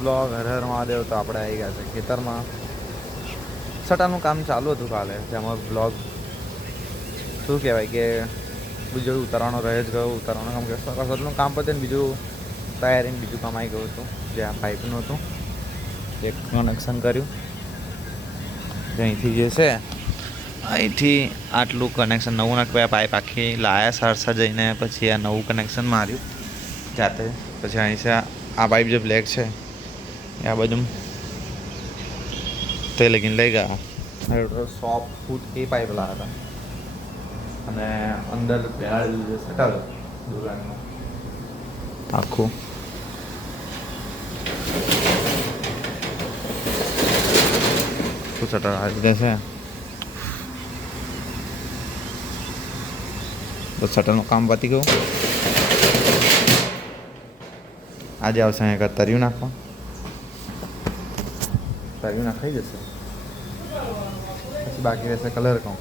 Blog Har Har Mahadev. તો આપણે આવી ગયા છે ખેતરમાં. સટાનું કામ ચાલુ હતું કાલે, તેમાં બ્લોગ શું કહેવાય કે બીજું ઉતારવાનો રહે જ ગયો. ઉતારવાનું કામ સટનું કામ પતે ને બીજું તૈયારીને બીજું કામ આવી ગયું હતું, જે આ પાઇપનું હતું એક કનેક્શન કર્યું. અહીંથી જે છે અહીંથી આટલું કનેક્શન નવું નાખ્યું, પાઇપ આખી લાયા સરસા જઈને પછી આ નવું કનેક્શન માર્યું જાતે. પછી અહીં છે આ પાઇપ જે બ્લેક છે એ આ બાજુ તે લગીને લઈ ગયા. 100 ફૂટ એ પાઇપ લાવ્યા હતા અને અંદર બેહાડેલું જે સટલ દુકાનનું આખું સટર આ રીતે છે. તો સટરનું કામ પતી ગયું. આજે આવશે અહીંયા તર્યું નાખવા. તર્યું નાખાઈ જશે પછી બાકી રહેશે કલર કામ.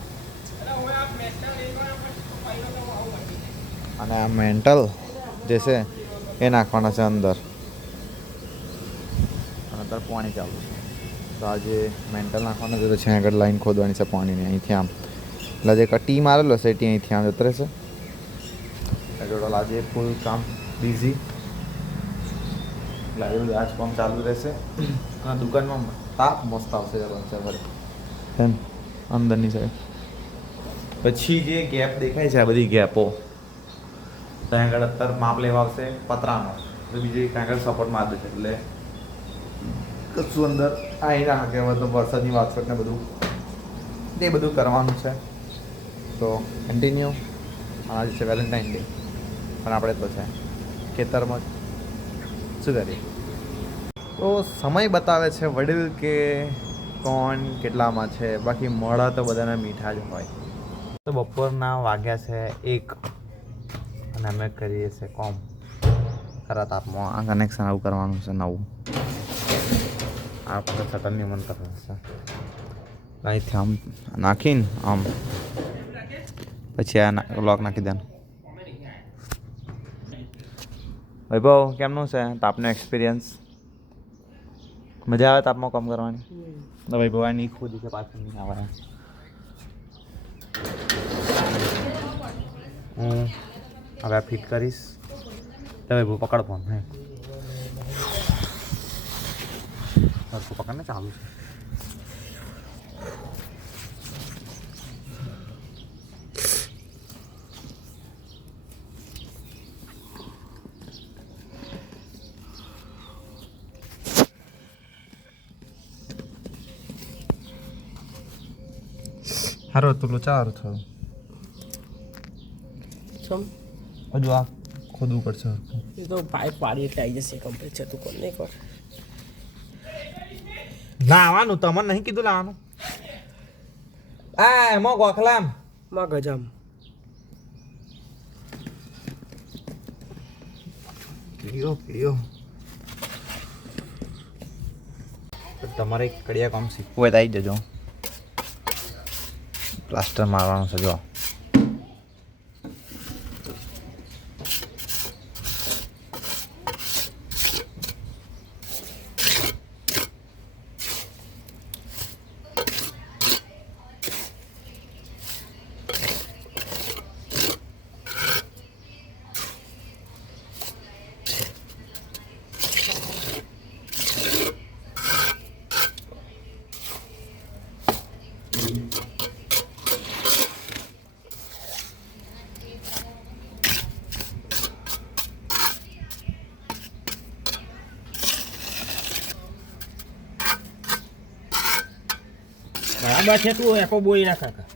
અને આ મેન્ટલ જે છે એ નાખવાના છે અંદર. અને અંદર પાણી ચાલુ છે. તો આજે મેન્ટલ નાખવાનું છે. તો છે આગળ લાઈન ખોદવાની છે પાણીની. અહીંથી આમ એટલે જે ટી મારેલો છે તે અહીંથી આમ જતો રહેશે. ટોટલ આજે ફૂલ કામ બિઝી. એટલે આજે બધું આજ કામ ચાલુ રહેશે. આ દુકાનમાં તાપ મસ્ત આવશે બનશે ફરી એમ અંદરની સાઈડ. પછી જે ગેપ દેખાય છે આ બધી ગેપો ત્યાં આગળ અત્યારે માપ લેવા આવશે પતરાનો. તો બીજી ત્યાં આગળ સપોર્ટ મારી દેશે એટલે કશું અંદર આવી ના શકે. હવે તો વરસાદની વાસટ ને બધું તે બધું કરવાનું છે. તો કન્ટિન્યુ. આજે છે વેલેન્ટાઇન ડે પણ આપણે તો છે ખેતરમાં શું કરીએ. તો સમય બતાવે છે વડીલ કે કોણ કેટલામાં છે. બાકી મોડા તો બધાના મીઠા જ હોય. તો બપોરના વાગ્યા છે 1 અને અમે કરીએ છીએ કોમ ખરા તાપમાં. આ કનેક્શન આવું કરવાનું છે નવું. આપણે સટનની મન કરવાનું છે અહીંથી આમ નાખીને આમ પછી આ લોક નાખી દેવાનું. વૈભવ કેમનું છે તાપનો એક્સપિરિયન્સ? મજા આવે તાપમાં કામ કરવાની? તો વૈભવ આ નહીં ખોદી છે પાછળ નહીં આવે. હું હવે ફિટ કરીશ. તો વૈભવ પકડ ફોન. હે સરખું પકડને ચાલુ છે. સારું હતું લોચા સારું થયું. હજુ આ ખોદવું પડશે. એ તો પાઇપ વાળી એટલે આવી જશે કમ્પ્લીટ છે. તું કોણ નહીં કર લાવવાનું તમને નહીં કીધું લાવવાનું. આ એમાં ગોખલામ માં ગજામ પીડીઓ તમારે કડિયા કામ શીખવું હોય તો આવી જજો. પ્લાસ્ટર મારવાનું છે જો. બરાબર છે. તું એકો બોલી ના કાકા.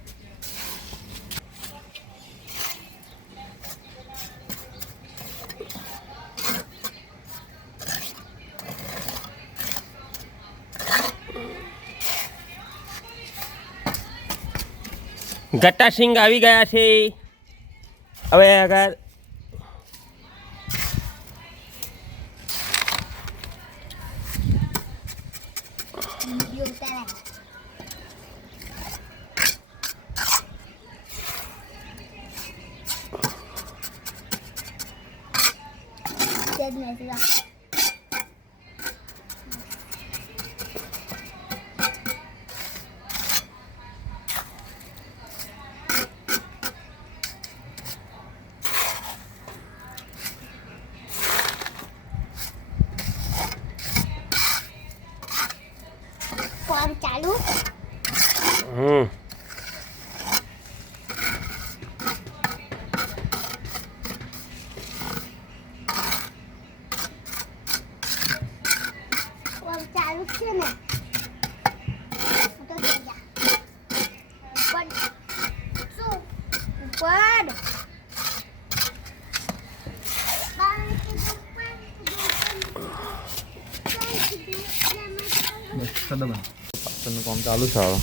ગટ્ટા સિંગ આવી ગયા છે. હવે અગર પ્લાસ્ટર દબાણ પ્લાસ્ટરનું કામ ચાલુ છે હવે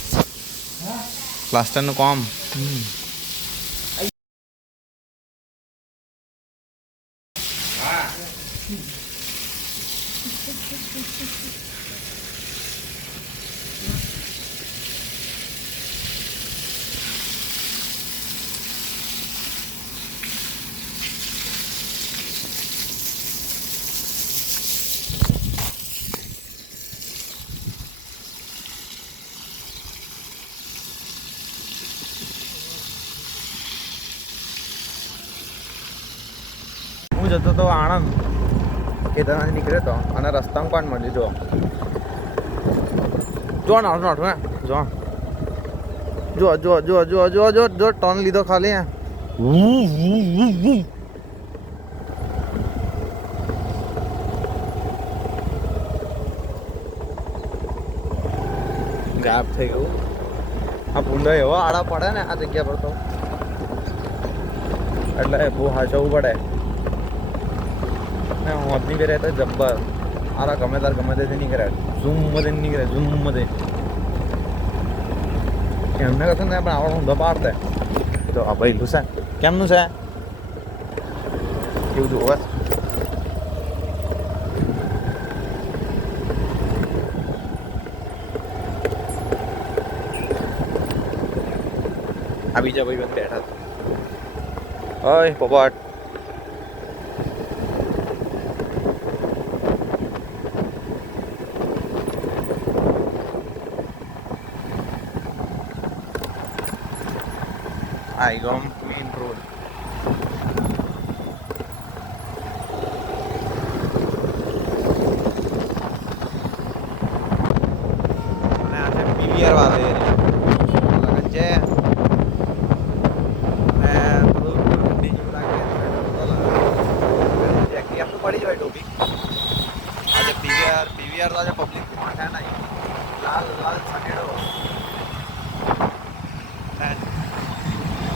પ્લાસ્ટરનું કામ હું જતો તો આણંદ કેદારનાથ નીકળ્યો તો અને રસ્તામાં કોણ મળ્યું જો નાઠું હે જો ટર્ન લીધો ખાલી હે ગાયબ થઈ ગયું આ ભૂંડો એવો આડા પડે ને આ જગ્યા પર તો એટલે બહુ હાચવવું પડે ને હોદની કરે તો જબ્બર આરા ગમે તે નીકળે ઝૂમ मध्ये એમને કશું ને આપણે આવડો ઊંધો પાડ દે તો આ ભાઈ છે કેમનું છે કેવું જોવે આ બીજા ભાઈ બંધ બેઠા ઓય પોપટ આઈગોમ મેઇન રોડ અને આ છે પીવીઆર વાળો એરિયા લગન છે અને થોડું ઠંડી જેવું લાગે કેમ પડી જાય ટોપી આજે પીવીઆર તો આજે પબ્લિક છે ને લાલ સનેડો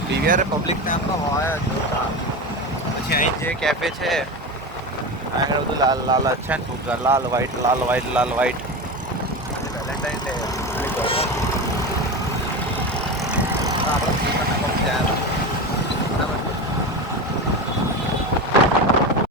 પીવીઆર પબ્લિક ત્યાં તો હોય જોતા પછી અહીં જે કેફે છે અહીં બધું લાલ જ છે ને ફુગ્ગા લાલ વ્હાઈટ વેલેન્ટાઇન ડે